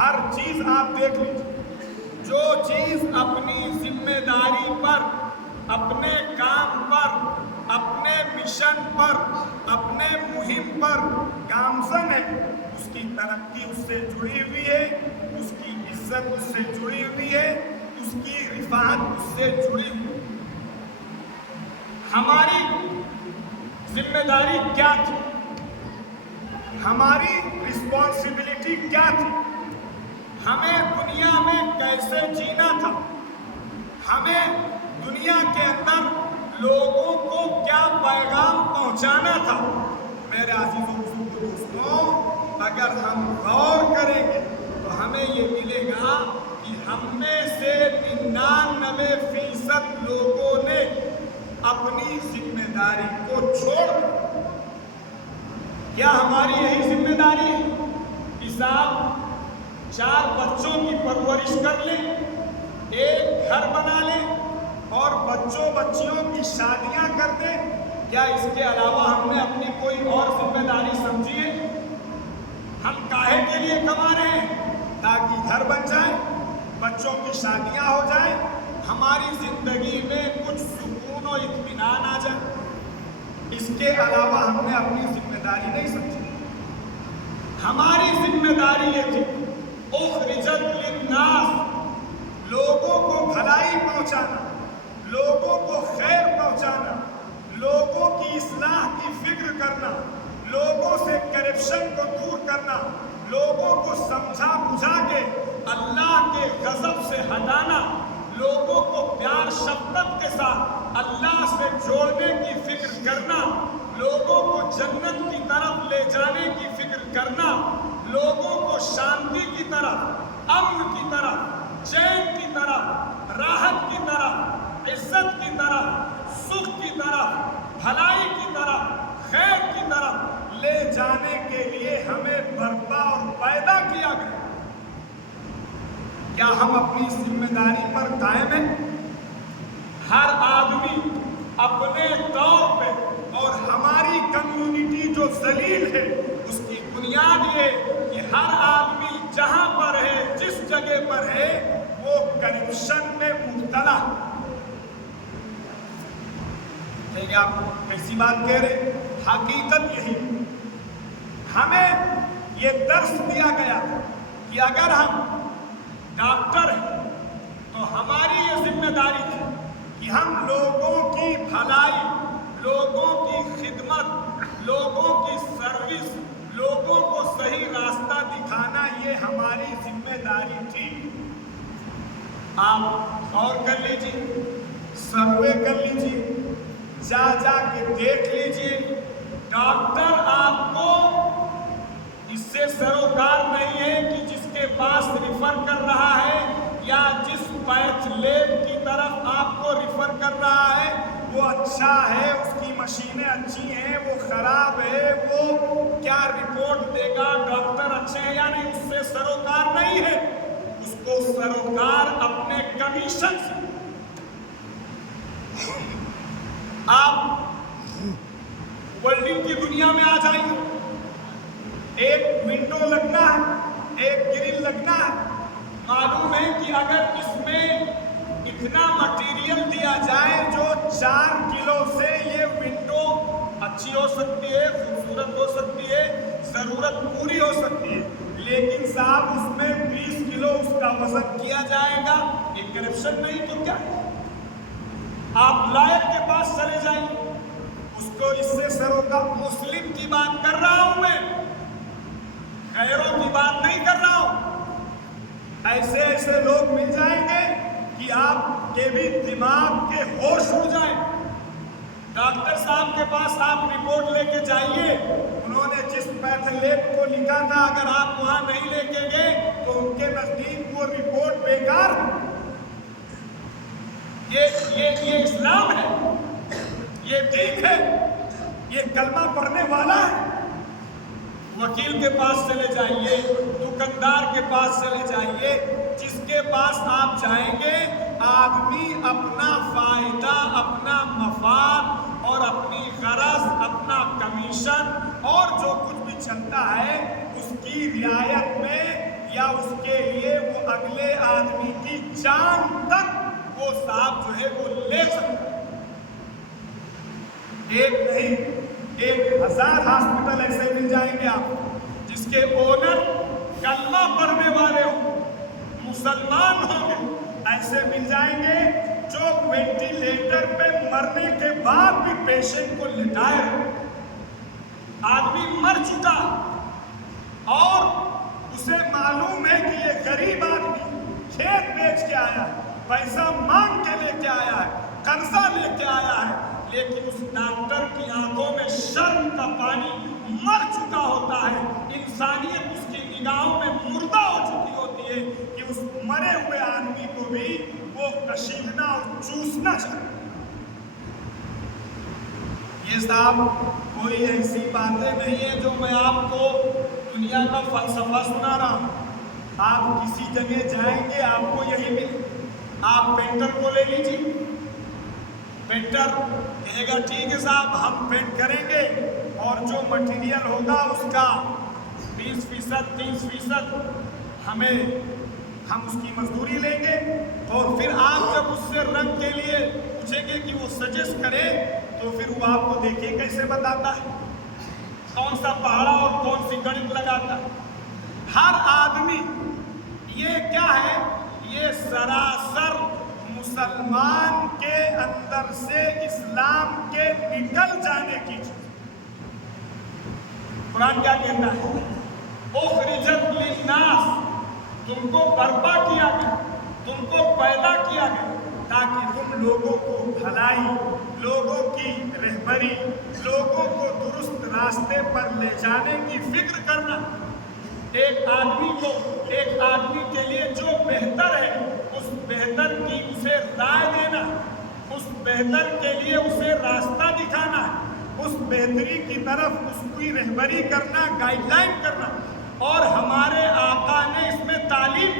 ہر چیز آپ دیکھ لیجیے، جو چیز اپنی ذمہ داری پر، اپنے کام پر، اپنے مشن پر، اپنے مہم پر گامزن ہے، اس کی ترقی اس سے جڑی ہوئی ہے، اس کی عزت اس سے جڑی ہوئی ہے، اس کی رفعت اس سے جڑی ہوئی ہے۔ ہماری ذمہ داری کیا تھی؟ ہماری رسپانسبلٹی کیا تھی؟ ہمیں دنیا میں کیسے جینا تھا؟ ہمیں دنیا کے اندر لوگوں کو کیا پیغام پہنچانا تھا؟ میرے عزیزوں بزرگوں دوستوں، اگر ہم غور کریں گے تو ہمیں یہ ملے گا کہ ہم میں سے 99% لوگوں نے اپنی ذمہ داری کو چھوڑ دیا۔ کیا ہماری یہی ذمہ داری ہے کہ صاحب 4 بچوں کی پرورش کر لیں، ایک گھر بنا لیں اور بچوں بچیوں کی شادیاں کر دیں؟ کیا اس کے علاوہ ہم نے اپنی کوئی اور ذمہ داری سمجھی ہے؟ ہم کاہے کے لیے کما رہے ہیں؟ تاکہ گھر بن جائے، بچوں کی شادیاں ہو جائیں، ہماری زندگی میں کچھ سکون و اطمینان آ جائے۔ اس کے علاوہ ہم نے اپنی ذمہ داری نہیں سمجھی۔ ہماری ذمہ داری یہ تھی اخرجت للناس، لوگوں کو بھلائی پہنچانا، لوگوں کو خیر پہنچانا، لوگوں کی اصلاح کی فکر کرنا، لوگوں سے کرپشن کو دور کرنا، لوگوں کو سمجھا بجھا کے اللہ کے غضب سے ہٹانا، لوگوں کو پیار شفقت کے ساتھ اللہ سے جوڑنے کی فکر کرنا، لوگوں کو جنت کی طرف لے جانے کی فکر کرنا، لوگوں کو شانتی کی طرف، امن کی طرف، چین کی طرف، راحت کی طرف، عزت کی طرف، سکھ کی طرف، بھلائی کی طرف، خیر کی طرف لے جانے کے لیے ہمیں برپا اور پیدا کیا گیا۔ کیا ہم اپنی ذمہ داری پر قائم ہیں؟ ہر آدمی اپنے طور پہ، اور ہماری کمیونٹی جو ذلیل ہے اس کی بنیاد یہ کہ ہر آدمی جہاں پر ہے، جس جگہ پر ہے، وہ کرپشن میں مبتلا ہے۔ کہ آپ کیسی بات کہہ رہے؟ حقیقت یہی ہے۔ ہمیں یہ درس دیا گیا کہ اگر ہم ڈاکٹر ہیں تو ہماری یہ ذمہ داری تھی کہ ہم لوگوں کی بھلائی، لوگوں کی خدمت، لوگوں کی سروس، لوگوں کو صحیح راستہ دکھانا، یہ ہماری ذمہ داری تھی۔ آپ غور کر لیجیے، سروے کر لیجیے، جا جا کے دیکھ لیجیے، ڈاکٹر آپ کو اس سے سروکار نہیں ہے کہ جس کے پاس ریفر کر رہا ہے یا جس پیتھ لیب کی طرف آپ کو ریفر کر رہا ہے وہ اچھا ہے، اس کی مشینیں اچھی ہیں، وہ خراب ہے، وہ کیا رپورٹ دے گا، ڈاکٹر اچھے ہیں یا نہیں، اس سے سروکار نہیں ہے۔ اس کو سروکار اپنے کمیشن سے۔ آپ ولڈنگ کی دنیا میں آ جائیں گے، ایک ونڈو لگنا ہے، ایک گرل لگنا ہے، معلوم ہے کہ اگر اس میں اتنا مٹیریل دیا جائے جو 4 کلو سے یہ ونڈو اچھی ہو سکتی ہے، خوبصورت ہو سکتی ہے، ضرورت پوری ہو سکتی ہے، لیکن صاحب اس میں 20 کلو اس کا وزن کیا جائے گا، یہ کرپشن نہیں تو کیا ہے؟ آپ لائر کے پاس چلے جائیں، اس کو اس سے سروکار، مسلم کی بات کر رہا ہوں میں، غیروں کی بات نہیں کر رہا ہوں۔ ایسے ایسے لوگ مل جائیں گے کہ آپ کے بھی دماغ کے ہوش اڑ جائیں۔ ڈاکٹر صاحب کے پاس آپ رپورٹ لے کے جائیے، انہوں نے جس پیتھ لیب کو لکھا تھا اگر آپ وہاں نہیں لے کے گئے تو ان کے نزدیک وہ رپورٹ بیکار ہے۔ یہ اسلام ہے، یہ دین ہے، یہ کلمہ پڑھنے والا ہے۔ وکیل کے پاس چلے جائیے، دکاندار کے پاس چلے جائیے، جس کے پاس آپ جائیں گے آدمی اپنا فائدہ، اپنا مفاد اور اپنی غرض، اپنا کمیشن اور جو کچھ بھی چلتا ہے اس کی رعایت میں یا اس کے لیے وہ اگلے آدمی کی جان تک وہ صاحب جو ہے وہ لے سکتا ہے۔ ایک نہیں 1000 ہاسپٹل ایسے مل جائیں گے آپ جس کے اونر کلمہ پڑھنے والے ہوں، مسلمان ہوں گے، ایسے مل جائیں گے جو وینٹیلیٹر پہ مرنے کے بعد بھی پیشنٹ کو لٹائے، آدمی مر چکا اور اسے معلوم ہے کہ یہ غریب آدمی کھیت بیچ کے آیا ہے، پیسہ مانگ کے لے کے آیا ہے، قرضہ لے کے آیا ہے، لیکن اس ڈاکٹر کی آنکھوں میں شرم کا پانی مر چکا ہوتا ہے، انسانیت اس کی نگاہوں میں مردہ ہو چکی ہوتی ہے کہ اس مرے ہوئے آدمی کو بھی وہ کشیدنا اور چوسنا چاہتا ہے۔ یہ صاحب کوئی ایسی باتیں نہیں ہیں جو میں آپ کو دنیا کا فلسفہ سنا رہا ہوں۔ آپ کسی جگہ جائیں گے آپ کو یہی ملے، آپ پینٹر کو لے لیجیے، پینٹر کہے گا ٹھیک ہے صاحب ہم پینٹ کریں گے اور جو مٹیریل ہوگا اس کا 20% 30% ہم اس کی مزدوری لیں گے، اور پھر آپ جب اس سے رنگ کے لیے پوچھیں گے کہ وہ سجیسٹ کرے تو پھر وہ آپ کو دیکھیے کیسے بتاتا ہے کون سا پہاڑا اور کون سی گڑت لگاتا ہے۔ ہر آدمی یہ کیا ہے، یہ سراسر مسلمان کے اندر سے اسلام کے نکل جانے کی چیز۔ قرآن کیا کہتا ہے؟ اخرجت للناس، تم کو برپا کیا گیا، تم کو پیدا کیا گیا تاکہ تم لوگوں کو بھلائی، لوگوں کی رہبری، لوگوں کو درست راستے پر لے جانے کی فکر کرنا۔ ایک آدمی کے لیے جو بہتر ہے اس بہتر کی اسے رائے دینا، اس بہتر کے لیے اسے راستہ دکھانا، اس بہتری کی طرف اس کی رہبری کرنا، گائیڈ لائن کرنا، اور ہمارے آقا نے اس میں تعلیم